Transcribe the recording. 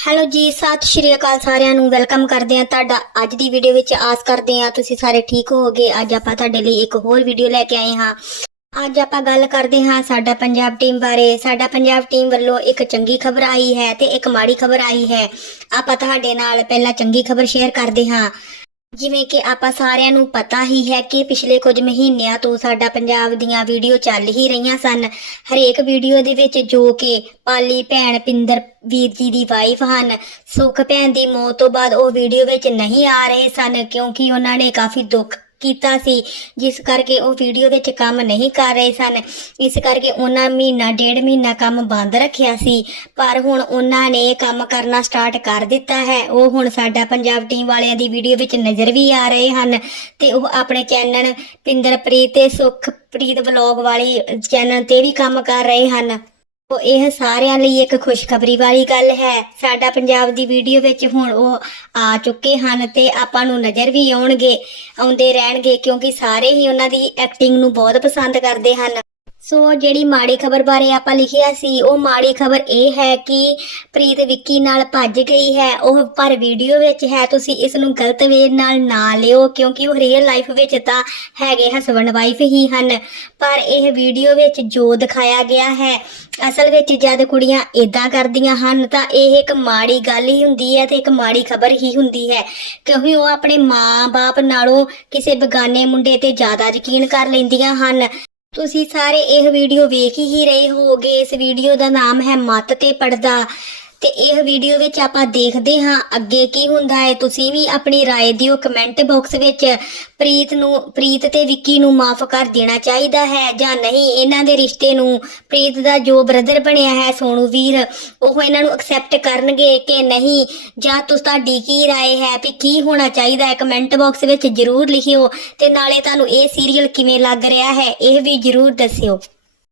Hello ਜੀ, ਸਤਿ ਸ਼੍ਰੀ ਅਕਾਲ ਸਾਰਿਆਂ ਨੂੰ। ਵੈਲਕਮ ਕਰਦੇ ਹਾਂ ਤੁਹਾਡਾ ਅੱਜ ਦੀ ਵੀਡੀਓ ਵਿੱਚ। ਆਸ ਕਰਦੇ ਹਾਂ ਤੁਸੀਂ ਸਾਰੇ ਠੀਕ ਹੋਵੋਗੇ। ਅੱਜ ਆਪਾਂ ਤੁਹਾਡੇ ਲਈ ਇੱਕ ਹੋਰ ਵੀਡੀਓ ਲੈ ਕੇ ਆਏ ਹਾਂ। ਅੱਜ ਆਪਾਂ ਗੱਲ ਕਰਦੇ ਹਾਂ ਸਾਡਾ ਪੰਜਾਬ ਟੀਮ ਬਾਰੇ। ਸਾਡਾ ਪੰਜਾਬ ਟੀਮ ਵੱਲੋਂ ਇੱਕ ਚੰਗੀ ਖਬਰ ਆਈ ਹੈ ਤੇ ਇੱਕ ਮਾੜੀ ਖਬਰ ਆਈ ਹੈ। ਆਪਾਂ ਤੁਹਾਡੇ ਨਾਲ ਪਹਿਲਾਂ ਚੰਗੀ ਖਬਰ ਸ਼ੇਅਰ ਕਰਦੇ ਹਾਂ। ਜਿਵੇਂ ਕਿ ਆਪਾਂ ਸਾਰਿਆਂ ਨੂੰ ਪਤਾ ਹੀ ਹੈ ਕਿ ਪਿਛਲੇ ਕੁਝ ਮਹੀਨਿਆਂ ਤੋਂ ਸਾਡਾ ਪੰਜਾਬ ਦੀਆਂ ਵੀਡੀਓ ਚੱਲ ਹੀ ਰਹੀਆਂ ਸਨ। ਹਰੇਕ ਵੀਡੀਓ ਦੇ ਵਿੱਚ ਜੋ ਕਿ ਪਾਲੀ ਭੈਣ ਪਿੰਦਰ ਵੀਰ ਜੀ ਦੀ ਵਾਈਫ ਹਨ, ਸੁਖ ਭੈਣ ਦੀ ਮੌਤ ਤੋਂ ਬਾਅਦ ਉਹ ਵੀਡੀਓ ਵਿੱਚ ਨਹੀਂ ਆ ਰਹੇ ਸਨ ਕਿਉਂਕਿ ਉਹਨਾਂ ਨੇ ਕਾਫੀ ਦੁੱਖ ਕੀਤਾ ਸੀ, ਜਿਸ ਕਰਕੇ ਉਹ ਵੀਡੀਓ ਵਿੱਚ ਕੰਮ ਨਹੀਂ ਕਰ ਰਹੇ ਸਨ। ਇਸ ਕਰਕੇ ਉਹਨਾਂ ਮਹੀਨਾ, ਡੇਢ ਮਹੀਨਾ ਕੰਮ ਬੰਦ ਰੱਖਿਆ ਸੀ। ਪਰ ਹੁਣ ਉਹਨਾਂ ਨੇ ਕੰਮ ਕਰਨਾ ਸਟਾਰਟ ਕਰ ਦਿੱਤਾ ਹੈ। ਉਹ ਹੁਣ ਸਾਡਾ ਪੰਜਾਬ ਟੀਮ ਵਾਲਿਆਂ ਦੀ ਵੀਡੀਓ ਵਿੱਚ ਨਜ਼ਰ ਵੀ ਆ ਰਹੇ ਹਨ। ਤੇ ਉਹ ਆਪਣੇ ਚੈਨਲ ਪਿੰਦਰਪ੍ਰੀਤ ਤੇ ਸੁਖਪ੍ਰੀਤ ਵਲੌਗ ਵਾਲੀ ਚੈਨਲ ਤੇ ਵੀ ਕੰਮ ਕਰ ਰਹੇ ਹਨ। ਉਹ ਇਹ ਸਾਰਿਆਂ ਲਈ ਇੱਕ ਖੁਸ਼ਖਬਰੀ ਵਾਲੀ ਗੱਲ ਹੈ। ਸਾਡਾ ਪੰਜਾਬ ਦੀ ਵੀਡੀਓ ਵਿੱਚ ਹੁਣ ਉਹ ਆ ਚੁੱਕੇ ਹਨ ਤੇ ਆਪਾਂ ਨੂੰ ਨਜ਼ਰ ਵੀ ਆਉਣਗੇ, ਆਉਂਦੇ ਰਹਿਣਗੇ ਕਿਉਂਕਿ ਸਾਰੇ ਹੀ ਉਹਨਾਂ ਦੀ ਐਕਟਿੰਗ ਨੂੰ ਬਹੁਤ ਪਸੰਦ ਕਰਦੇ ਹਨ। ਸੋ ਜਿਹੜੀ ਮਾੜੀ ਖਬਰ ਬਾਰੇ ਆਪਾਂ ਲਿਖਿਆ ਸੀ, ਉਹ ਮਾੜੀ ਖਬਰ ਇਹ ਹੈ ਕਿ ਪ੍ਰੀਤ ਵਿੱਕੀ ਨਾਲ ਭੱਜ ਗਈ ਹੈ। ਉਹ ਪਰ ਵੀਡੀਓ ਵਿੱਚ ਹੈ, ਤੁਸੀਂ ਇਸ ਨੂੰ ਗਲਤ ਵੇ ਨਾਲ ਨਾ ਲਿਓ, ਕਿਉਂਕਿ ਉਹ ਰੀਅਲ ਲਾਈਫ ਵਿੱਚ ਤਾਂ ਹੈਗੇ ਹਸਬੰਡ ਵਾਈਫ ਹੀ ਹਨ। ਪਰ ਇਹ ਵੀਡੀਓ ਵਿੱਚ ਜੋ ਦਿਖਾਇਆ ਗਿਆ ਹੈ, ਅਸਲ ਵਿੱਚ ਜਦ ਕੁੜੀਆਂ ਇਦਾਂ ਕਰਦੀਆਂ ਹਨ, ਤਾਂ ਇਹ ਇੱਕ ਮਾੜੀ ਗੱਲ ਹੀ ਹੁੰਦੀ ਹੈ ਤੇ ਇੱਕ ਮਾੜੀ ਖਬਰ ਹੀ ਹੁੰਦੀ ਹੈ। ਕਿਉਂਕਿ ਉਹ ਆਪਣੇ ਮਾਂ-ਬਾਪ ਨਾਲੋਂ ਕਿਸੇ ਬਗਾਨੇ ਮੁੰਡੇ ਤੇ ਜ਼ਿਆਦਾ ਯਕੀਨ ਕਰ ਲੈਂਦੀਆਂ ਹਨ। ਤੁਸੀਂ ਸਾਰੇ ਇਹ ਵੀਡੀਓ ਵੇਖ ਹੀ ਰਹੇ ਹੋਗੇ ਇਸ ਵੀਡੀਓ ਦਾ ਨਾਮ ਹੈ ਮੱਤ ਤੇ ਪਰਦਾ। ਤੇ ਇਹ ਵੀਡੀਓ ਵਿੱਚ ਆਪਾਂ ਦੇਖਦੇ ਹਾਂ ਅੱਗੇ ਕੀ ਹੁੰਦਾ ਹੈ ਤੁਸੀਂ ਵੀ ਆਪਣੀ رائے ਦਿਓ ਕਮੈਂਟ ਬਾਕਸ ਵਿੱਚ ਪ੍ਰੀਤ ਨੂੰ ਪ੍ਰੀਤ ਤੇ ਵਿੱਕੀ ਨੂੰ ਮਾਫ ਕਰ ਦੇਣਾ ਚਾਹੀਦਾ ਹੈ ਜਾਂ ਨਹੀਂ ਇਹਨਾਂ ਦੇ ਰਿਸ਼ਤੇ ਨੂੰ ਪ੍ਰੀਤ ਦਾ ਜੋ ਬ੍ਰਦਰ ਬਣਿਆ ਹੈ ਸੋਨੂ ਵੀਰ ਉਹ ਇਹਨਾਂ ਨੂੰ ਐਕਸੈਪਟ ਕਰਨਗੇ ਕਿ ਨਹੀਂ ਜਾਂ ਤੁਸ ਤੁਹਾਡੀ ਕੀ رائے ਹੈ ਵੀ ਕੀ ਹੋਣਾ ਚਾਹੀਦਾ ਹੈ ਕਮੈਂਟ ਬਾਕਸ ਵਿੱਚ ਜਰੂਰ ਲਿਖਿਓ ਤੇ ਨਾਲੇ ਤੁਹਾਨੂੰ ਇਹ ਸੀਰੀਅਲ ਕਿਵੇਂ ਲੱਗ ਰਿਹਾ ਹੈ ਇਹ ਵੀ ਜਰੂਰ ਦੱਸਿਓ